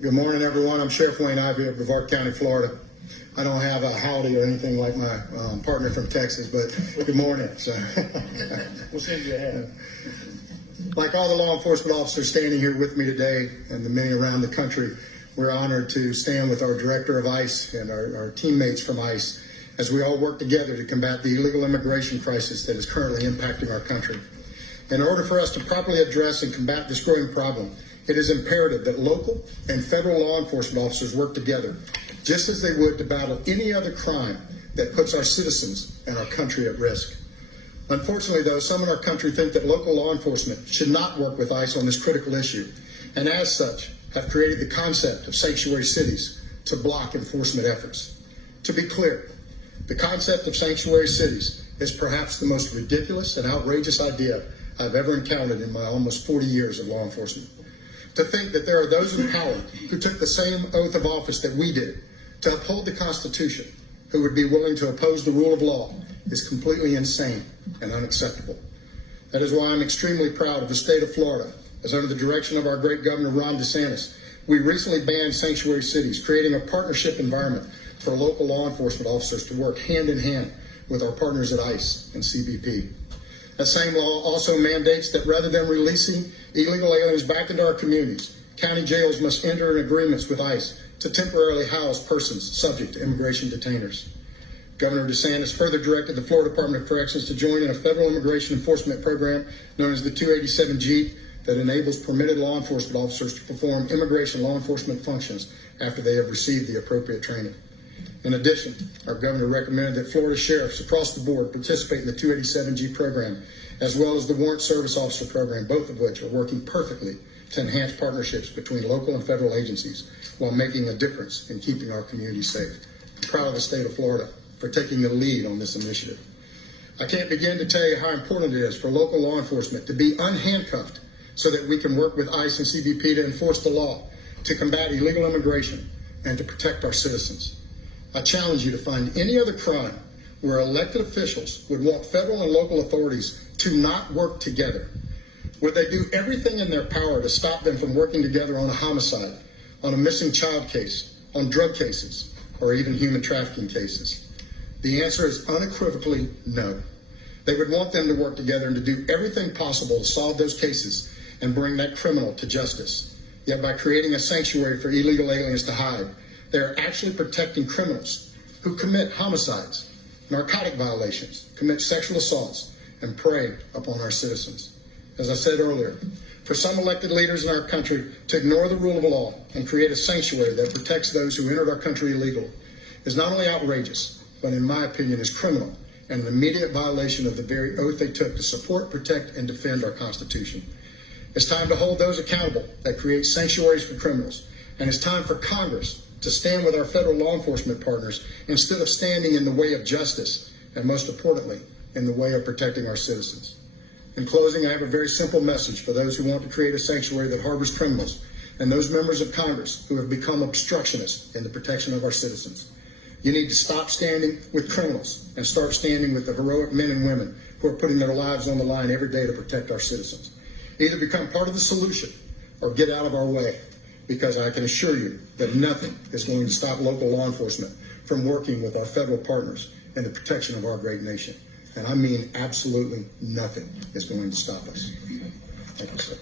Good morning, everyone. I'm Sheriff Wayne Ivey of Brevard County, Florida. I don't have a howdy or anything like my partner from Texas, but good morning. So, We'll send you a hat. like all the law enforcement officers standing here with me today and the many around the country, we're honored to stand with our director of ICE and our teammates from ICE as we all work together to combat the illegal immigration crisis that is currently impacting our country. In order for us to properly address and combat this growing problem, it is imperative that local and federal law enforcement officers work together, just as they would to battle any other crime that puts our citizens and our country at risk. Unfortunately, though, some in our country think that local law enforcement should not work with ICE on this critical issue, and as such, have created the concept of sanctuary cities to block enforcement efforts. To be clear, the concept of sanctuary cities is perhaps the most ridiculous and outrageous idea I've ever encountered in my almost 40 years of law enforcement. To think that there are those in power who took the same oath of office that we did to uphold the Constitution, who would be willing to oppose the rule of law, is completely insane and unacceptable. That is why I'm extremely proud of the state of Florida, as under the direction of our great Governor Ron DeSantis, we recently banned sanctuary cities, creating a partnership environment for local law enforcement officers to work hand in hand with our partners at ICE and CBP. That same law also mandates that rather than releasing illegal aliens back into our communities, county jails must enter in agreements with ICE to temporarily house persons subject to immigration detainers. Governor DeSantis further directed the Florida Department of Corrections to join in a federal immigration enforcement program known as the 287G that enables permitted law enforcement officers to perform immigration law enforcement functions after they have received the appropriate training. In addition, our governor recommended that Florida sheriffs across the board participate in the 287G program, as well as the Warrant Service Officer program, both of which are working perfectly to enhance partnerships between local and federal agencies while making a difference in keeping our communities safe. I'm proud of the state of Florida for taking the lead on this initiative. I can't begin to tell you how important it is for local law enforcement to be unhandcuffed so that we can work with ICE and CBP to enforce the law, to combat illegal immigration, and to protect our citizens. I challenge you to find any other crime where elected officials would want federal and local authorities to not work together. Would they do everything in their power to stop them from working together on a homicide, on a missing child case, on drug cases, or even human trafficking cases? The answer is unequivocally no. They would want them to work together and to do everything possible to solve those cases and bring that criminal to justice. Yet by creating a sanctuary for illegal aliens to hide, they are actually protecting criminals who commit homicides, narcotic violations, commit sexual assaults, and prey upon our citizens. As I said earlier, for some elected leaders in our country to ignore the rule of law and create a sanctuary that protects those who entered our country illegally is not only outrageous, but in my opinion is criminal and an immediate violation of the very oath they took to support, protect, and defend our Constitution. It's time to hold those accountable that create sanctuaries for criminals, and it's time for Congress to stand with our federal law enforcement partners instead of standing in the way of justice, and most importantly, in the way of protecting our citizens. In closing, I have a very simple message for those who want to create a sanctuary that harbors criminals and those members of Congress who have become obstructionists in the protection of our citizens. You need to stop standing with criminals and start standing with the heroic men and women who are putting their lives on the line every day to protect our citizens. Either become part of the solution or get out of our way, because I can assure you that nothing is going to stop local law enforcement from working with our federal partners in the protection of our great nation. And I mean absolutely nothing is going to stop us. Thank you, sir.